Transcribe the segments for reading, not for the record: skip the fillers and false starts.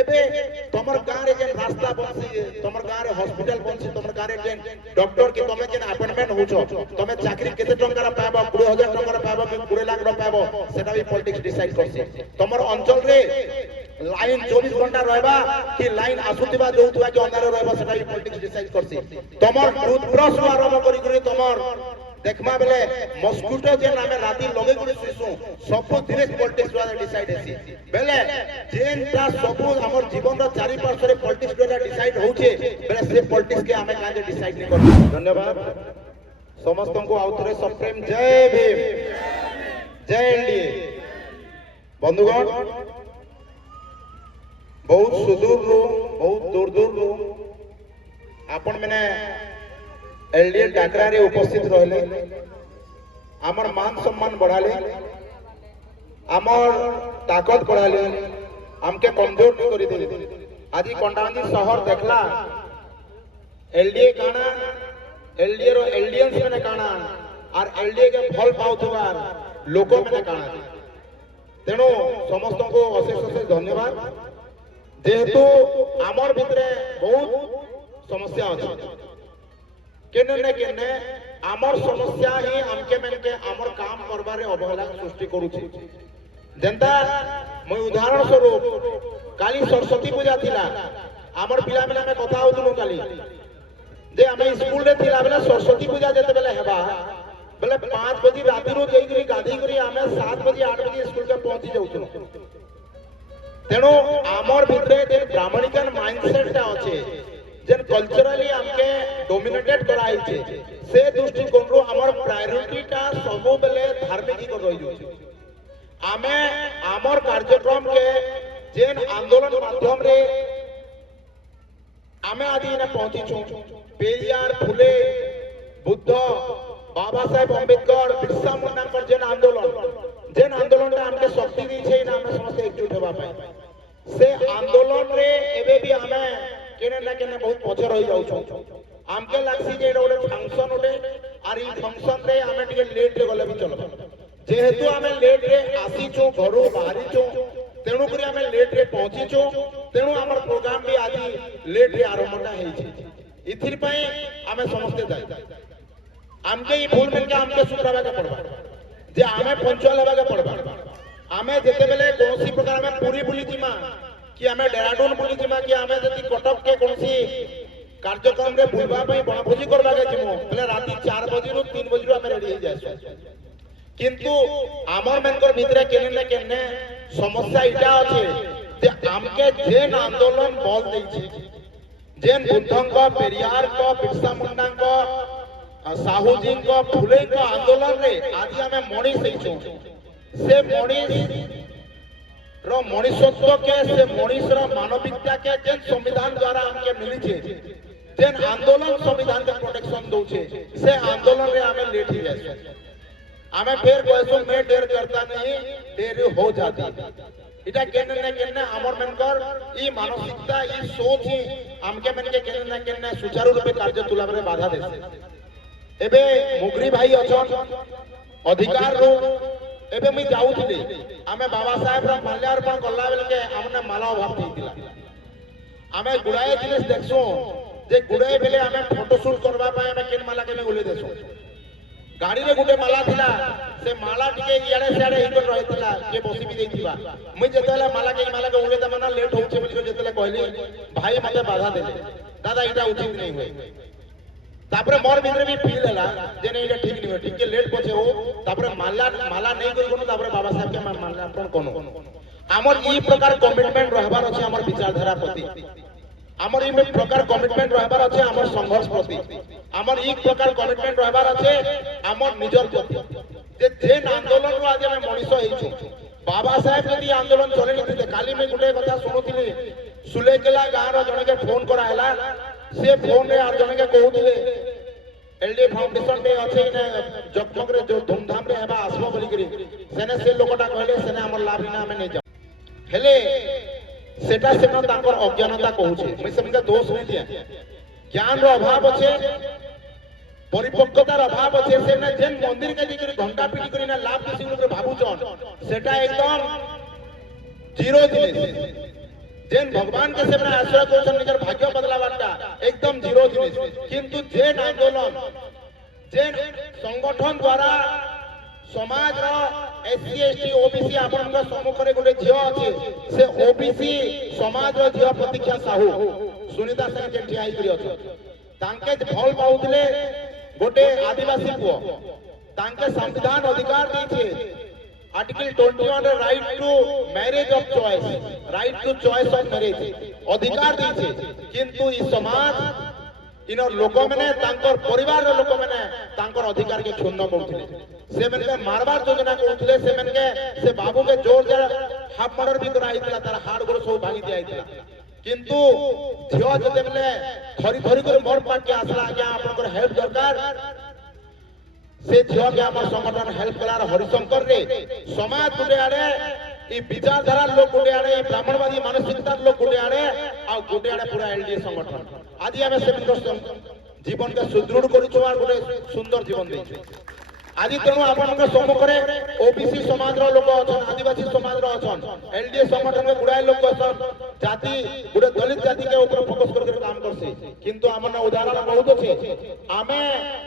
एबे तमर गांव रे जेन रास्ता बनसी तमर गांव रे हॉस्पिटल बनसी तमर गांव रे जेन डॉक्टर के तमे जेन अपॉइंटमेंट होछो तमे चाकरी केते टंका रा पाबो 20000 टंका रा पाबो कि 20 लाख रा पाबो सेटा भी पॉलिटिक्स डिसाइड करसी तमर अंचल रे लाइन 24 घंटा रहबा कि लाइन आसुतिबा जोउतबा कि अंधार रहबा सेटा भी पॉलिटिक्स डिसाइड करसी तमर टूथब्रश आरंभ करी करी तमर देखमा बेले मस्किटो जे नामे राती लगे गुडी सुइसु सब धीरे पॉलिटिक्स द्वारा डिसाइड हेसी बेले जेनटा सब हमर जीवन रो चारि पार्श्व रे पॉलिटिक्स द्वारा डिसाइड होचे बेले से पॉलिटिक्स के हमें काजे डिसाइड नहीं कर धन्यवाद समस्त को आउतरे सप्रेम जय भीम जय एनडीए बंधुगण बहुत सुदूर रो बहुत दूर दूर रो आपण मैंने एलडीए डाकरा रे उपस्थित रहले आमर मान सम्मान बढ़ाले आमर ताकत बढ़ाले हमके कमजोर नहीं करी देले आज कंडांगी शहर देखला एलडीए काना एलडीए रो एलडीएंस में काना और एलडीए के फल पाउथबार लोक में काना तेणु समस्त को अशेष अशेष धन्यवाद जेहेतु आमर भितरे बहुत समस्या अछि केने ने केने आमर समस्या ही हमके मेनके आमर काम करबारे अवहेला सृष्टि करूछि जेंता मैं उदाहरण स्वरूप काली सरस्वती पूजा थिला आमर पिला मिला में कथा होतनु काली जे हमें स्कूल रे थिला बेला सरस्वती पूजा जेते बेला हेबा बेले 5 बजे राती रो जई करी गाधी करी हमें 7 बजे 8 बजे स्कूल के पहुंची जाउतनु तेनो आमर भितरे जे ब्राह्मणिकन माइंडसेट ता अछि जेन कल्चरली हमके डोमिनेटेड कराई छे से दृष्टिकोण रो हमर प्रायोरिटी ता सब बेले धार्मिक को रहि जाउछ आमे हमर कार्यक्रम के जेन आंदोलन माध्यम रे आमे आदि ने पहुंची छु पेरियार फुले बुद्ध बाबा साहेब अंबेडकर बिरसा मुंडा पर जेन आंदोलन ता हमके शक्ति दी छे ना हमें समस्त एकजुट होबा पाए से आंदोलन रे एबे भी हमें केने ना केने बहुत पछर होई जाउ छु हमके लागसी जे एडा फंक्शन होले और ई फंक्शन रे हमें टिके लेट रे गले भी चलबा जेहेतु हमें लेट रे आसी छु घरो बाहरी छु तेणु करी हमें लेट रे पहुंची छु तेणु हमर प्रोग्राम भी आज लेट रे आरंभ ना हेई छी इथिर पई हमें समझते जाय हमके ई भूल में के हमके सुधरावा के पड़बा जे हमें पंचुअल होबा के पड़बा हमें जेते बेले कोनसी प्रकार में पूरी बुली जिमा कि हमें डेराडून बुली जिमा कि हमें जति कटक के कोनसी कार्यक्रम रे बुलबा पई बनभोजी करबा के जिमो बेले राती 4 बजे रो 3 बजे रो हमें रेडी हो जाय किंतु आमर मेनकर भितरे केने न केने समस्या इटा अछि जे हमके जेन आंदोलन बल दै छी जेन बुद्धंक पेरियार को बिरसा मुंडा को साहूजी को फुले को आंदोलन रे आज हमें मणि सैछु से मणि रो मनुष्यत्व के से मनीष रो मानविकता के जेन संविधान द्वारा हमके मिली छे जेन आंदोलन संविधान के प्रोटेक्शन दउ छे से आंदोलन रे हमें लेट ही जाय हमें फिर कोइसो में देर करता नहीं देर हो जाती इटा केने न केने हमर मनकर ई मानसिकता ई सोच ही हमके मन के केने न केने सुचारू रूपे कार्य तुलाबरे बाधा देसे एबे मुगरी भाई अछन अधिकार रो एबे मैं जाउथिले हमें बाबा साहेब रा माल्यार्पण करला बेले के हमने माला अभाव थीतिला हमें गुड़ाए जिनिस देखसो जे गुड़ाए बेले हमें फोटो शूट करबा पाए हमें केन माला के बोले देसो गाड़ी रे गुटे माला थिला से माला टिके इयाडे सियाडे हिकर रहितला के बसी भी देथिबा मैं जेतेला माला के उले दमना लेट होचे बोली जेतेला कहली भाई मते बाधा देले दादा इटा उचित नहीं होय तापरे मोर भितरे भी फील हला जे नहीं इटा ठीक नहीं ठीक के लेट पछे हो तापरे माला नहीं करी कोनो तापरे बाबा साहब के माला अर्पण कोनो हमर ई प्रकार कमिटमेंट रहबार अछि हमर विचारधारा प्रति हमर ई प्रकार कमिटमेंट रहबार अछि हमर संघर्ष प्रति हमर ई प्रकार कमिटमेंट रहबार अछि हमर निजर प्रति जे जेन आंदोलन रो आज हम मनीष हेछु बाबा साहेब यदि आंदोलन चले नथिते काली में गुटे कथा सुनुथिले सुलेकेला गाँ रो जने के फोन करा हला से फोन रे आर जने के कहउथिले एलडी फाउंडेशन डे अछि ने जगमग रे जो धूमधाम रे हेबा आसबो बोली करी सेने से लोकटा कहले सेने हमर लाभ बिना हमें नहीं जा हेले सेटा सेना ताकर अज्ञानता कहउछे मैं समके दोष नहीं दिया ज्ञान रो अभाव अछि परिपक्वतार अभाव अछि सेने जेन मंदिर के दिकरी घंटा पीटी करी ना लाभ किसी ऊपर भाबुचन सेटा एकदम जीरो जिनिस जेन भगवान के से आश्रय कर निजर भाग्य बदलावाटा एकदम जीरो जिनिस किंतु जेन आंदोलन जेन संगठन द्वारा समाज रो एससी एसटी ओबीसी आपन सम्मुख रे गोटे झियो अछि से ओबीसी समाज रो झियो प्रतीक्षा साहू सुनीता सिंह जे ठिया करी अछि तांके भल पाउतले गोटे आदिवासी पुओ तांके संविधान अधिकार दैछे article 21 right to marriage of choice right to choice of marriage अधिकार दैछे किंतु ई समाज इनर लोक मैंने तांकर परिवार रो लोक मैंने तांकर अधिकार के क्षुण्ण करथिले से मन के मारबार योजना करथिले से मन के से बाबू के जोर जोर हाफ मर्डर भी कराइतला तार हाड़ गोड़ सब भांगी दियाइतला किंतु झियो जते बेले थरी थरी कर मोर पाट के आसला आज्ञा आपनकर हेल्प दरकार से झियो के हमर संगठन हेल्प करार हरिशंकर रे समाज गुडे आड़े ई विचारधारा लोक गुडे आड़े ई ब्राह्मणवादी मानसिकता लोक गुडे आड़े आ गुडे आड़े पूरा एलडीए संगठन आज आमे सेमिनार जीवन के सुदृढ़ करूछु आ गुडे सुंदर जीवन देछु आज तेणु आपनक सम्मुख रे ओबीसी समाज रो लोक अछन आदिवासी समाज रो अछन एलडीए संगठन के गुडाय लोक अछन जाति गुडे दलित जाति के ऊपर फोकस करके काम करसे किंतु हमन उदाहरण बहुत अछि आमे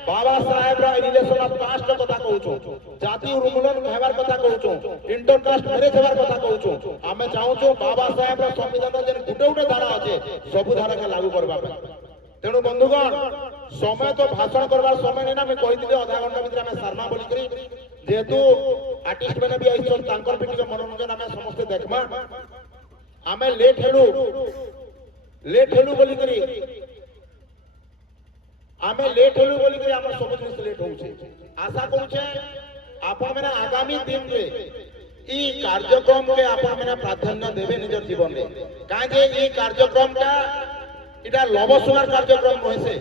बाबा साहेब रो रिलेशन ऑफ कास्ट कथा कहूछु जाति उन्मूलन हेबार कथा कहूछु इंटरकास्ट मैरिज हेबार कथा कहूछु आमे चाहूछु बाबा साहेब रो संविधान जेन गुटे गुटे धारा अछि सब धारा के लागू करबा तेणु बंधुगण समय तो भाषण करवार समय नहीं ना मैं कही आधा घंटा भीतर आम सारमा बोलिक जेहेतु आर्टिस्ट मैंने भी आई तांकर भी मनोरंजन आम समस्ते देखमा आम लेट हेलु बोलिक आम लेट हेलु बोलिक आम सब जिनिस लेट होउछे आशा करूछे आपण मैंने आगामी दिन रे ई कार्यक्रम के आपण मैंने प्राधान्य देबे निजर जीवन रे काहे जे ई कार्यक्रमटा इटा लबसुमार कार्यक्रम नहसे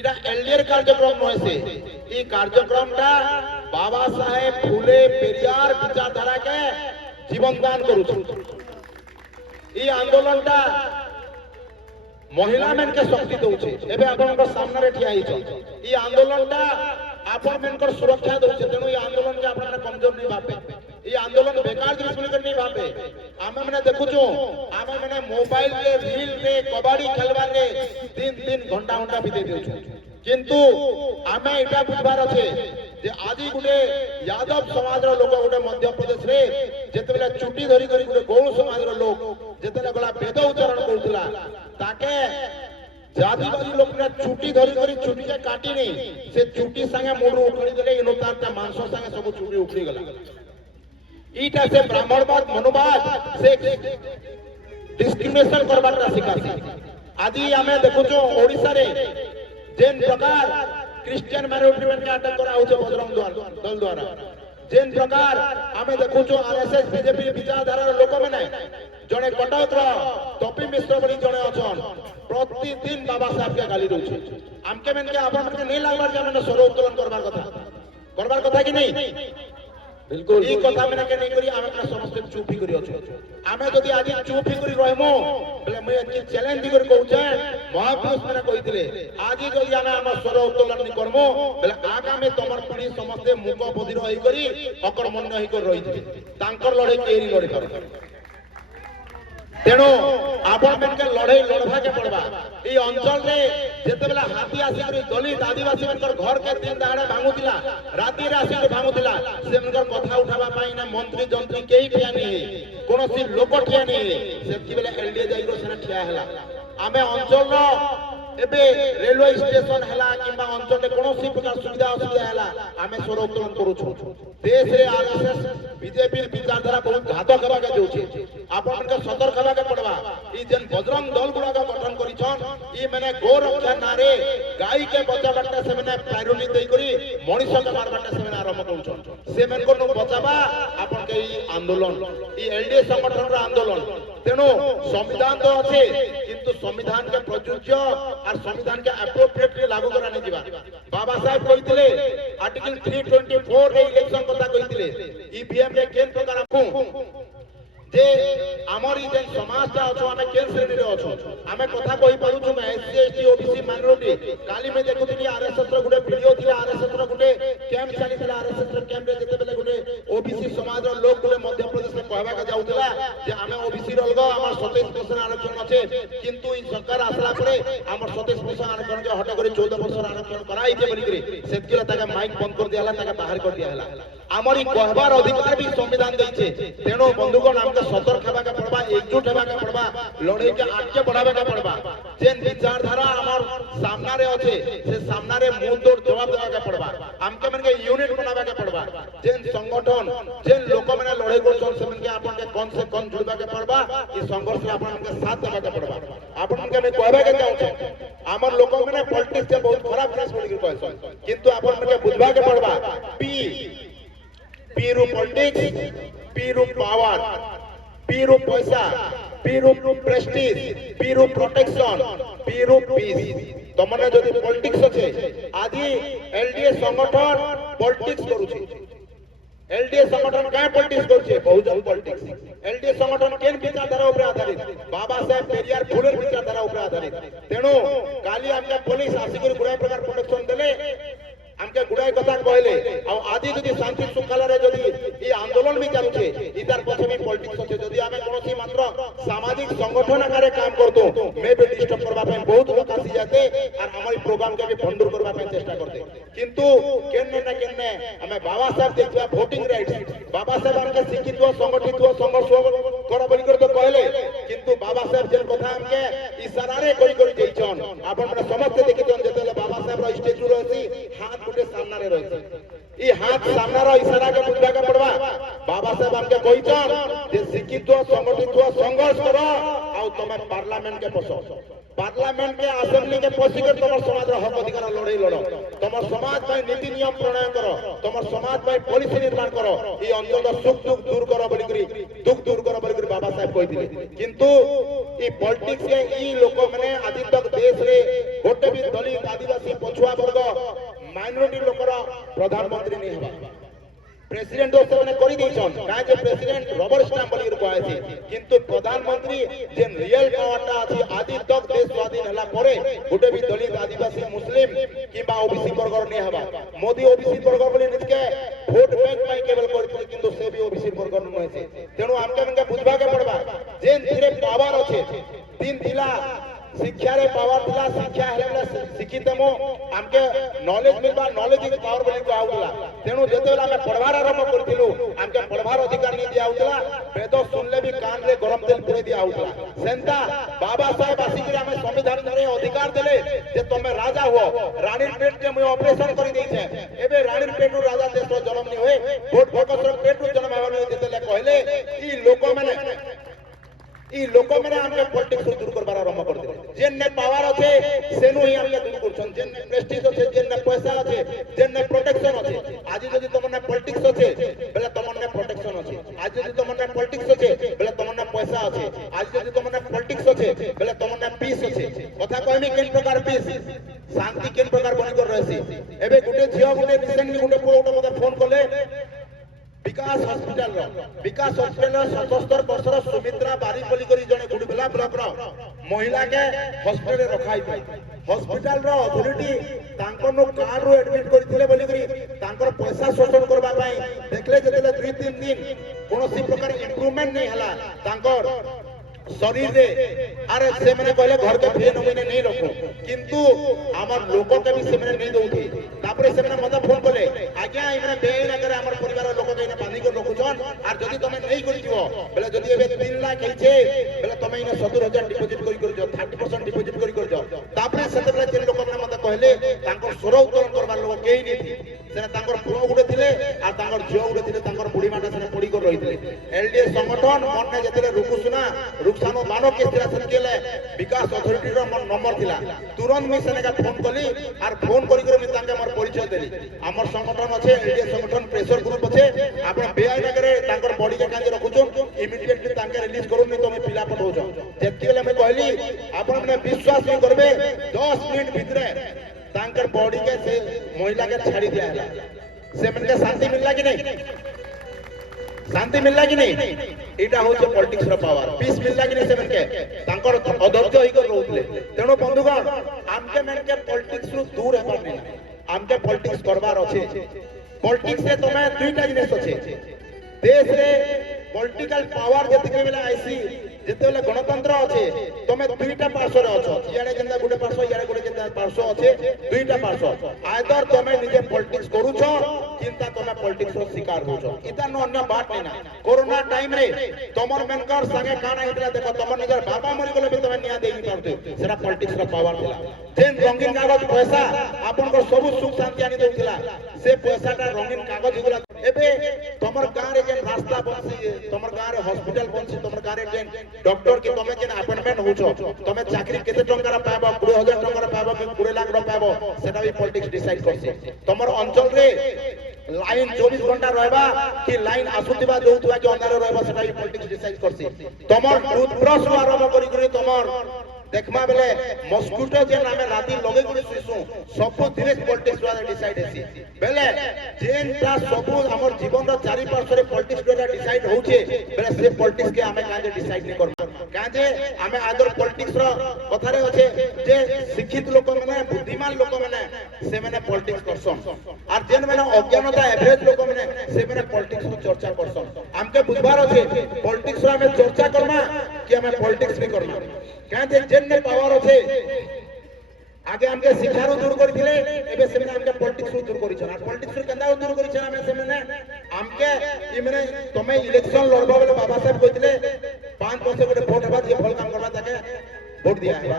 इटा एलडीएर कार्यक्रम नहसे ई कार्यक्रमटा बाबा साहेब फुले पेरियार विचारधारा के जीवन दान करूछु ई आंदोलनटा महिला मन के शक्ति दउछे एबे आपनकर सामने रे ठिया हिछ ई आंदोलनटा आपन मनकर सुरक्षा दउछे तेनु ई आंदोलन के आपन कमजोर नहीं भाबे ई आंदोलन बेकार जिनिस बोली कर नहीं भाबे आमे माने देखुछु आमे माने मोबाइल रे रील रे कबड्डी खेलबार रे दिन घंटा घंटा बिते देछु किंतु आमे एटा बुझबार अछि जे आदि गुटे यादव समाज रो लोक गुटे मध्य प्रदेश रे जेते बेला चुटी धरि करी गुटे गौड़ समाज रो लोक जेते बेला गला वेद उच्चारण करथुला ताके जातिवादी लोक ने चुटी धरि करी चुटी के काटी नहीं से चुटी संगे मुंड उखड़ी देले इनो तार मांस संगे सब चुटी उखड़ी गला ईटा से ब्राह्मणवाद मनोवाद से डिस्क्रिमिनेशन करबाटा सिखासी आदि आमे देखुछो ओडिसा रे जेन प्रकार क्रिश्चियन माइनॉरिटी के अटक करा होचे बजरंग दल द्वारा जेन प्रकार आमे देखुछो आरएसएस बीजेपी विचारधारा लोक माने जने कटक रो टॉपी मिश्र बली जने अछन प्रतिदिन बाबा साहब के गाली दउछे आमके मन के आपन के नहीं लागबार जे माने स्वर उत्तोलन करबार कथा कि नहीं बिल्कुल ई कथा मैंने के नहीं करी आमे समस्त चुप ही करी अछि आमे जदी आज चुप ही करी रहमो बले मैं अच्छी चैलेंज दी करी कहउछे महापुरुष मैंने कहितले आज जदी आमे हम स्वर उत्तोलन नि करमो बले आगामी तमर पीढ़ी समस्त मुख बधिर होई करी अकर्मण्य होई कर रहिथि तांकर लड़ाई केरी लड़ी कर तेणु आपण मन के लड़ाई लड़वा के पड़वा ई अंचल रे जेते बेला हाथी आसी करी दलित आदिवासी मनकर घर के दिन दहाड़े भांगुतिला राती रे आसी के भांगुतिला से मनकर कथा उठाबा पाई ना मंत्री जंत्री केही ठिया नहीं कोनोसी लोक ठिया नहीं सेति बेला एलडीए जाई को सेना ठिया हला आमे अंचल रो एबे रेलवे स्टेशन हला किबा अंचल रे कोनोसी प्रकार सुविधा असुविधा हला आमे स्वर उत्तोलन करूछु देश रे आरएसएस बीजेपी विचारधारा बहुत घातक हेबा के जोछे आपण के सतर्क हेबा के पड़वा ई जेन बजरंग दल गुडा का गठन करिछन ई माने गो रक्षा नारे गाय के बचाबाटा से माने प्रायोरिटी देई करी मनीष के मारबाटा से माने आरंभ करूछन से मन को बचाबा आपण के ई आंदोलन ई एलडीए संगठन रा आंदोलन तेनो संविधान तो আছে किंतु संविधान के प्रयोज्य और संविधान के एप्रोप्रिएटली लागू कराने जीवा बाबा साहब कहितले आर्टिकल 324 रे इलेक्शन कथा कहितले ईवीएम रे केन प्रकार आपु जे हमर ई जेन समाजटा अछो हमें केन श्रेणी रे अछो हमें कथा कहि पारु छु एससी एसटी ओबीसी माइनॉरिटी काली में देखुतली आरएसएस रो गुटे वीडियो थिला आरएसएस रो गुटे कैंप चली थिला आरएसएस रो कैंप रे जेते बेले गुटे ओबीसी समाज रो लोक गुटे मध्य प्रदेश में कहबा के जाउतला जे हमें ओबीसी रो वर्ग आम 27% आरक्षण अच्छे किंतु सरकार आसला आम 27% आरक्षण के हटे कर 14% आरक्षण कराई माइक बंद कर दिया बाहर कर दिया आमर कहबार अधिकार भी संविधान देछे तेणु बंधुगण आमके सतर्क हेबाके पड़बा एकजुट हेबाके पड़बा लड़ाई के आगे बढ़ाबाके पड़बा जेन विचारधारा आमर सामना रे अच्छे से सामना रे मुंह तोड़ जवाब देबाके पड़बा आमके मन के यूनिट बनाबाके पड़बा जेन संगठन जेन लोक माने लड़ाई करछन से मन के आपन के कोन से कोन जुड़बाके पड़बा ई संघर्ष रे आपन के साथ देबाके पड़बा आपन मन के मैं कहबाके चाहूँ आमर लोक माने पॉलिटिक्स के बहुत खराब क्लास बोली के कहछन किंतु आपन मन के बुझबाके पड़बा पी रूप पॉलिटिक्स पी रूप पावर पी रूप पैसा पी रूप प्रेस्टीज पी रूप प्रोटेक्शन पी रूप पीस तमने जदि पॉलिटिक्स अच्छे आदि एलडीए संगठन पॉलिटिक्स करूछे एलडीए संगठन काय पॉलिटिक्स करूछे बहुजन पॉलिटिक्स एलडीए संगठन केन विचारधारा ऊपर आधारित बाबा साहेब पेरियार फुलेर विचारधारा ऊपर आधारित तेणु काली हमके पुलिस आसिकर गुड़ाई प्रकार प्रोटेक्शन देले हमके गुड़ाई कथा कहले और आदि जदि शांति शृंखला रे जदि ई आंदोलन भी चालुछे इतार पछे भी पॉलिटिक्स होचे जदि आमे कोनोसी मात्र सामाजिक संगठन आकारे काम करतो मे भी डिस्टर्ब करबा पे बहुत लोग आसी जाते और हमारी प्रोग्राम के भी भंडुर करबा पे चेष्टा करते किंतु केन्ने ना केन्ने हमें बाबा साहेब देखबा वोटिंग राइट्स बाबा साहेब हमके शिक्षित संगठित संघर्ष करा बोली कर तो कहले किंतु बाबा साहेब जेन कथा हमके इशारा रे कोई देछन आपन माने समस्त देखितन जेतेले बाबा साहेब रो स्टैच्यू रहसी हाथ गुटे सामना रे रहसी ई हाथ सामना रो इशारा के बुझबा के पड़बा बाबा साहेब हमके कहिछन जे शिक्षित संगठित संघर्ष करो आ तमे पार्लियामेंट के पसो पार्लियामेंट के असेंबली के पसी के तमर समाज रो हक अधिकार लड़ाई लड़ो तमर समाज में नीति नियम प्रणयन करो तमर समाज में पॉलिसी निर्माण करो ई अंचल सुख दुख दूर करो बोली करी दुख दूर करो बोली करी बाबा साहेब कहिथिले किंतु ई पॉलिटिक्स के ई लोक माने आदि तक देश रे गोटे भी दलित आदिवासी पछुआ वर्ग माइनॉरिटी लोकर प्रधानमंत्री नहीं हवा प्रेसिडेंट तो से करी देछन का जे प्रेसिडेंट रबर स्टैम्प बोली कहै छै किंतु प्रधानमंत्री जेन रियल पावरटा अछि आदि तक देश स्वाधीन हला परे गुटे भी दलित आदिवासी मुस्लिम किबा ओबीसी वर्ग नहीं हवा मोदी ओबीसी वर्ग बोली निके वोट बैंक पाई केवल करथि किंतु से भी ओबीसी वर्ग न छै तेनु हमके मनके बुझबा के पड़बा जेन धीरे पावर अछि तीन जिला शिक्षा रे पावर दिला शिक्षा हेला शिक्षित मो हमके नॉलेज मिलबा नॉलेज इज पावर बोली को आउला तेनु जेतेला हमें पढ़वार आरंभ करथिलु हमके पढ़वार अधिकार नहीं दिया आउला वेद सुनले भी कान रे गरम तेल पुरे दिया आउला सेंता बाबा साहेब आसी के हमें संविधान रे अधिकार देले जे तमे राजा हो रानी पेट के मैं ऑपरेशन करि दै छै एबे रानी पेट रो राजा देश रो जन्म नहीं होए वोट फोकस रो पेट रो जन्म हेले जेतेले कहले ई लोक माने हमके पॉलिटिक्स दूर करबार आरंभ कर दे जेन ने पावर अछि सेनु ही हमके दूर करछन जेन ने प्रेस्टीज अछि जेन ने पैसा अछि जेन ने प्रोटेक्शन अछि आज जदि तमने पॉलिटिक्स अछि बेले तमने प्रोटेक्शन अछि आज जदि तमने पॉलिटिक्स अछि बेले तमने पैसा अछि आज जदि तमने पॉलिटिक्स अछि बेले तमने पीस अछि कथा कहमी केन प्रकार पीस शांति केन प्रकार बनि कर रहसी एबे गुटे झियो गुटे रिसेंटली गुटे पुरो मते फोन करले विकास हॉस्पिटल 77 वर्षर सुमित्रा बारी बोली करी जने गुडबेला ब्लॉक रो महिला के हॉस्पिटल रखाई थी हॉस्पिटल रो अथॉरिटी तांको नो कार्ड रो एडमिट करथिले बोली करी तांकर पैसा शोषण करबा पई देखले जेतेले 2-3 दिन कोनोसी प्रकार इंप्रूवमेंट नहीं हला तांकर शरीर रे अरे से मैंने कहले घर के फ्री नोमिने नहीं रखो किंतु हमर लोक के भी से मैंने नहीं दोथि तापरे से मैंने मते फोन करले आज्ञा इमने बेई ना करे हमर परिवार लोक के बांधी को रखुछन और जदी तमे नहीं करिथिबो बेले जदी एबे 3 लाख हेछे बेले तमे इने 70000 डिपॉजिट करि जो 30% डिपॉजिट करि जो तापरे सेते बेले तीन लोक ने मते कहले तांकर स्वर उत्तोलन करबार लोक केही नहीं थी सेने तांकर पुरो गुडे थिले आ तांकर झियो गुडे थिले तांकर बुढ़ी माटा सेने पड़ी कर रहिथिले एलडीए संगठन मन्ने जेतेले रुकुसुना रुकसानो मानो के स्टेशन केले विकास अथॉरिटी रो नंबर थिला तुरंत मी सेने का फोन कली और फोन करी कर मी तांके हमर परिचय देली हमर संगठन अछि एलडीए संगठन प्रेशर ग्रुप अछि आपण बेआई न करे तांकर बॉडी के कांजे रखुछन इमीडिएटली तांके रिलीज करू मी तमे पिला पठौछ जेतिले मैं कहली आपण मने विश्वास नहीं करबे 10 मिनट भितरे तांकर बॉडी के से महिला के छाड़ी दिया है से मन के शांति मिलला कि नहीं शांति मिलला कि नहीं एटा होचे पॉलिटिक्स रो पावर पीस मिलला कि नहीं से मन के तांकर अधैर्य होई कर रहउतले तेनो बंधुगण आमके मन के पॉलिटिक्स रु दूर हेबार नहीं आमके पॉलिटिक्स करबार अछि पॉलिटिक्स से तमे दुईटा जिनिस अछि देश रे पॉलिटिकल पावर जति बेला आइसी যেতেবেলে গণতন্ত্র আছে তুমি দুইটা পার্শ্বরে অছ, ইয়াড়ে যেটা গোটে পার্শ্ব ইয়াড়ে গোটে যেটা পার্শ্ব আছে, দুইটা পার্শ্ব। আইদর তুমি নিজে পলিটিক্স করুছ কিংবা তুমি পলিটিক্স র শিকার হউছ, ইটা অন্য বাট না। করোনা টাইম রে তোমার মেনকর সঙ্গে কানা হইতলা দেখো, তোমার নিজের বাবা মরি গলে বি তুমি নিয়া দেই নি পারতে, সেটা পলিটিক্স র পাওয়ার ଥିଲା। যেন রঙিন কাগজ পয়সা আপনার সবু সুখ শান্তি আনি দেউଥିଲା, সে পয়সাটা রঙিন কাগজ গুলা এবে তোমার গাঁরে যেন রাস্তা বনছি, তোমার গাঁরে হসপিটাল বনছি, তোমার গাঁরে যেন ডক্টর কি তুমি যেন আপয়েন্টমেন্ট হউছ, তুমি চাকরি কেতে টঙ্কার পাইব, 20,000 টঙ্কার পাইব কি 20 লাখ পাইব, সেটা বি পলিটিক্স ডিসাইড করছে। তোমার অঞ্চল রে লাইন 24 ঘন্টা রহবা কি লাইন আসুথিবা যাউথিবা যে অন্ধারে রহবা, সেটা বি পলিটিক্স ডিসাইড করছে। তোমার টুথব্রশ আরম্ভ করি তোমার देखमा बेले मस्किटो जे नामे राती लगे गुडी सुइसु सब धीरे पॉलिटिक्स द्वारा डिसाइड हेसी बेले जेनटा सब हमर जीवन रो चारि पार्श्व रे पॉलिटिक्स द्वारा डिसाइड होउचे, बेले से पॉलिटिक्स के हमें काजे डिसाइड नि करबा, काजे हमें आदर पॉलिटिक्स रो कथा रे होचे जे शिक्षित लोक माने बुद्धिमान लोक माने से माने पॉलिटिक्स करसन, और जेन माने अज्ञानता एवरेज लोक माने से माने पॉलिटिक्स रो चर्चा करसन। हमके बुझबार होचे पॉलिटिक्स रो हमें चर्चा करना कि हमें पॉलिटिक्स नि करना, काजे जेन पावर আছে আগে আমকে শিক্ষারও দূর করিছিলে, এবে সেমানে আমকে পলিটিক্স দূর করিছন, আর পলিটিক্স কেন্দাও দূর করিছন আমি সেমানে আমকে ই মানে তুমি ইলেকশন লড়বা বলে বাবা সাহেব কইছিলে 5 বছর গোটে ভোট হবা, যে ভাল কাম করবা তাকে ভোট দিয়া হবা,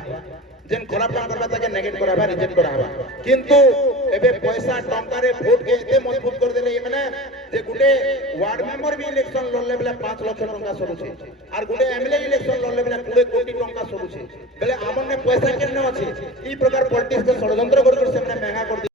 যেন খারাপ কাম করবা তাকে নেগেট করাবা, রিজেক্ট করাবা। কিন্তু এবে পয়সা টঙ্কারে ভোট কে এতে মজবুত করে দেলে ই মানে যে গোটে ওয়ার্ড মেম্বার বি ইলেকশন লড়লে বেলে 5 লাখ টঙ্কা সরুছে, আর গোটে এমএলএ ইলেকশন লড়লে বেলে 20 কোটি টঙ্কা সরুছে, বেলে আমনে পয়সা কেন আছে এই প্রকার পলিটিক্স ষড়যন্ত্র করে সেমানে মেঘা করে